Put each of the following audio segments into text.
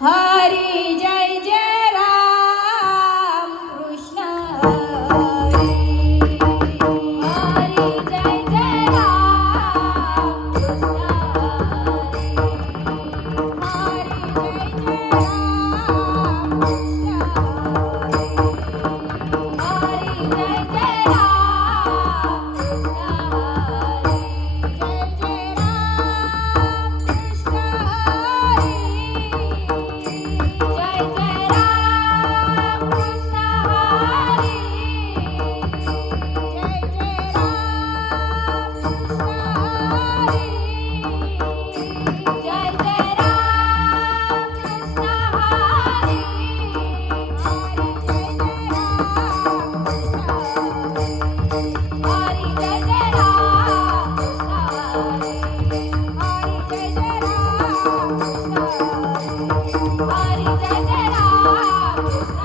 हरी जय जय राम कृष्ण हरी हरी जय जय राम कृष्ण हरी हरी जय जय राम कृष्ण हरी जय जय राम कृष्ण हरी जय जय राम कृष्ण हरी जय जय राम कृष्ण हरी जय जय राम कृष्ण हरी जय जय राम कृष्ण हरी हरी जय जय राम कृष्ण हरी जय जय राम कृष्ण हरी हरी जय जय राम कृष्ण हरी जय जय राम कृष्ण हरी जय जय राम कृष्ण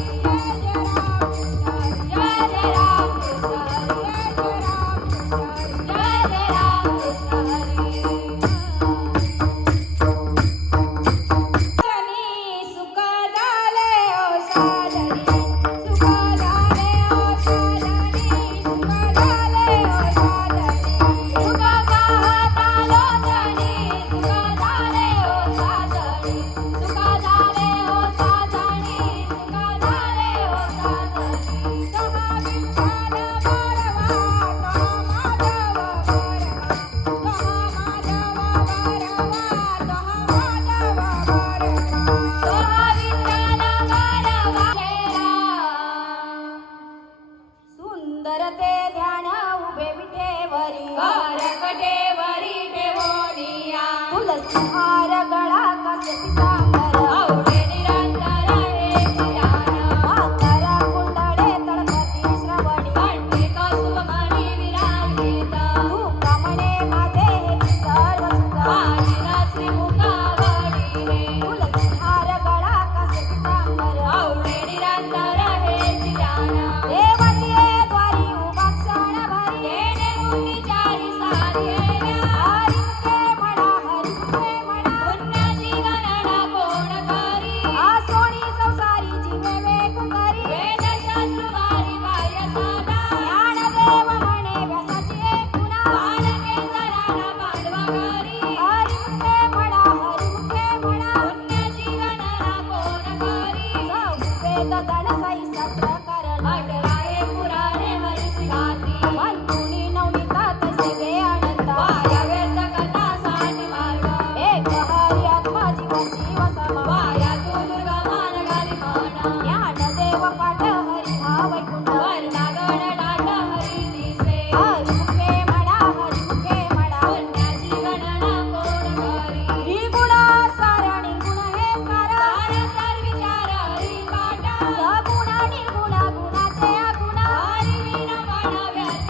हरी जय जय राम कृष्ण हरी जय जय राम कृष्ण हरी सुख झाले ओ साधनी सुख झाले ओ साधनी सुख झाले ओ साधनी सुख गात आलो धनी सुख झाले ओ साधनी सुख झाले ओ साधनी सुख झाले ओ साधनी कहा विठ्ठल बरवा कहा माधव बरवा कहा माधव बरवा कहा माधव बरवा कहा विठ्ठल बरवा सुंदर ते ध्यान उभे विठेवरी करकटेवरी ठेवोनिया तुलसी हार गळा कसे पितांबर आवडे निरंतर हे चिरान मातर कुंडळे तळपती श्रवणी कंठी कौसुभमणी विराजित तू कमणे माझे हे सर्व सुख माझी श्रीमुखावडी रे तुलसी हार गळा कसे पितांबर आवडे निरंतर हे चिरान देवाची द्वारी उभा क्षण भरी येणे मुनी चारी सारी हरी मुखे म्हणा पुण्याची गणना कोण करी आसोनी संसारी जीवे वेग करी वेदशास्त्र वारी बाह्य साधा ज्ञानदेव म्हणे व्यासाची एक गुणा बालके जराना पांडवा करी हरी मुखे म्हणा पुण्याची गणना कोण करी वेद गण सही सत्र करण अठराये पुराणे हरिसी गाती मंजुनी नवनीता तसे गे आनंदा वाया वेद कथा साठी मार्ग एक हरी आत्मा जीव शिव सम वाया तू दुर्गा मान घाली म्हणा ज्ञानदेव पाठ हरी हा वैकुंठ वर्णा गण नाट हरी दिसे हरी मुखे म्हणा पुण्याची गणना कोण करी ही गुणा सारणी गुण हे सार सार विचार हरी पाठ सगुण निर्गुण गुणाचे अगुण हरी विन म्हणाव्याचे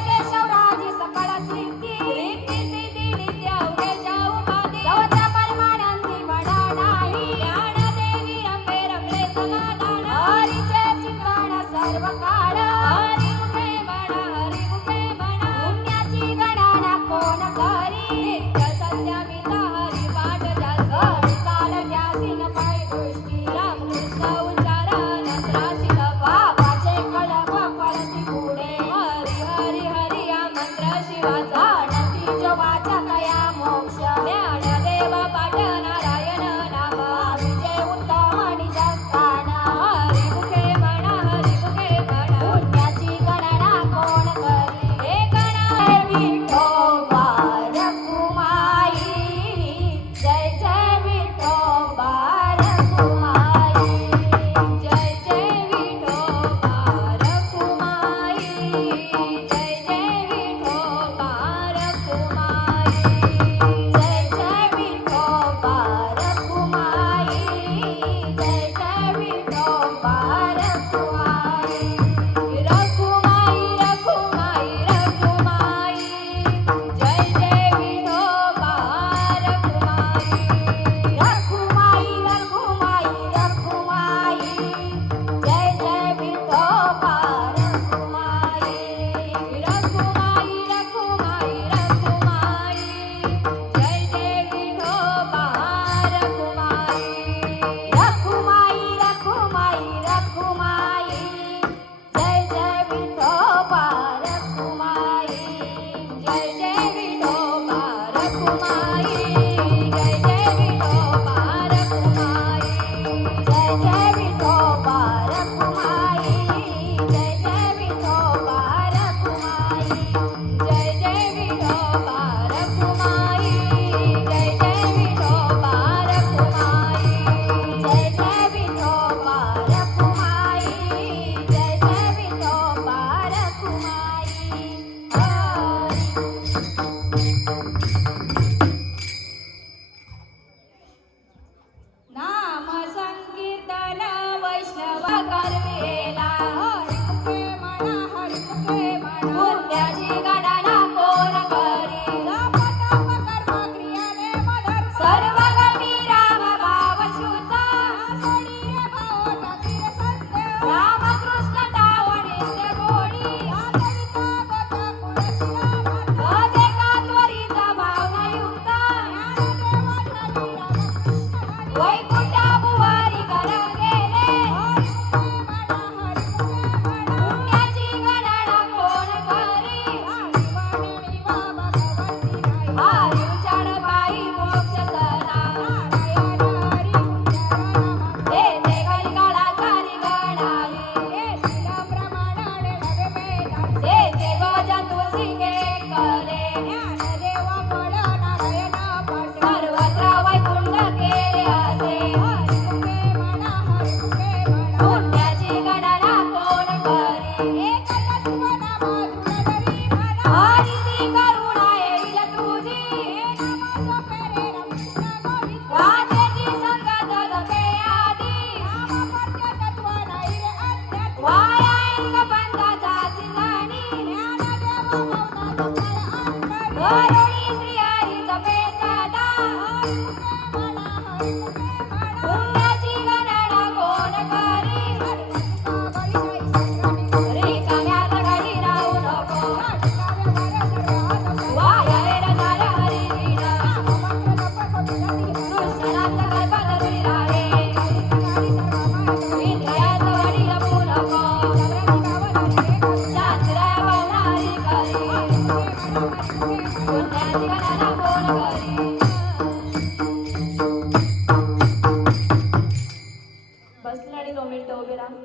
हरोळी श्री हरी जपे सदा पुण्याची गणना कोण करी रिकाम्यात घरी राहू नको वायावेर झाल्या हरिणीला कृष्णात कल्पना राहे इंद्रियात वडील नको शास्त्रा बोलणारी करी पुण्याची गणना कोण करी बसला आणि 2 मिनिटं उभे राहा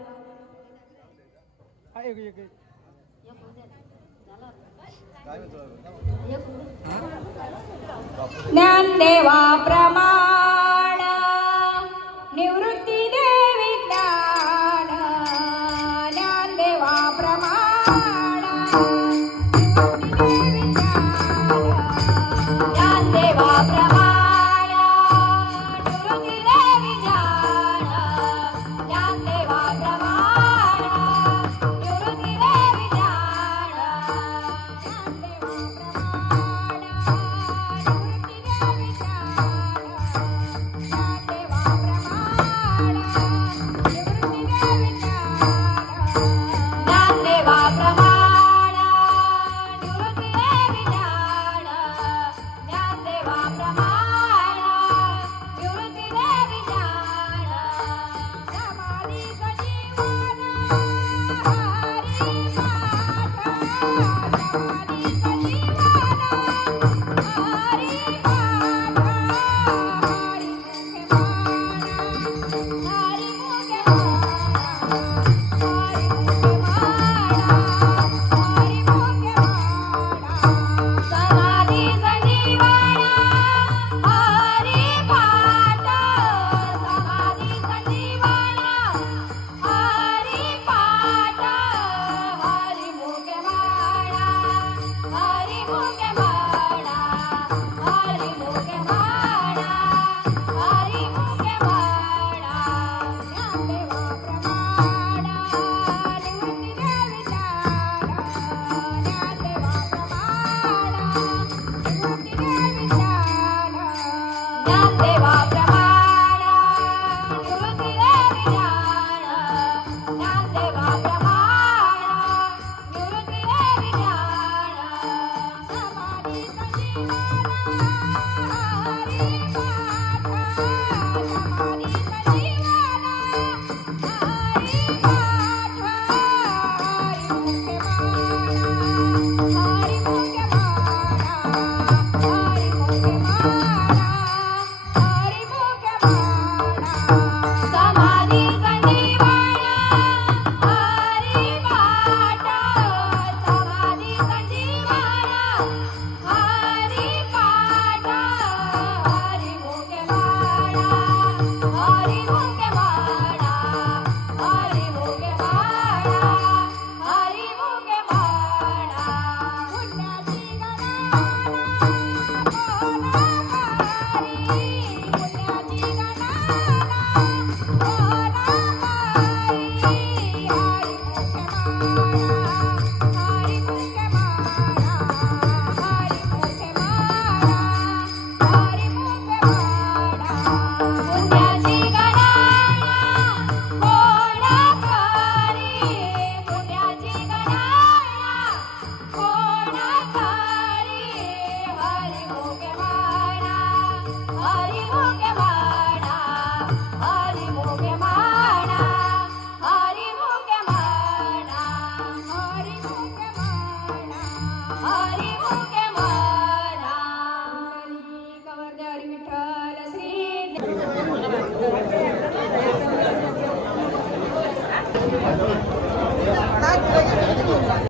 ज्ञानदेवा प्रमाण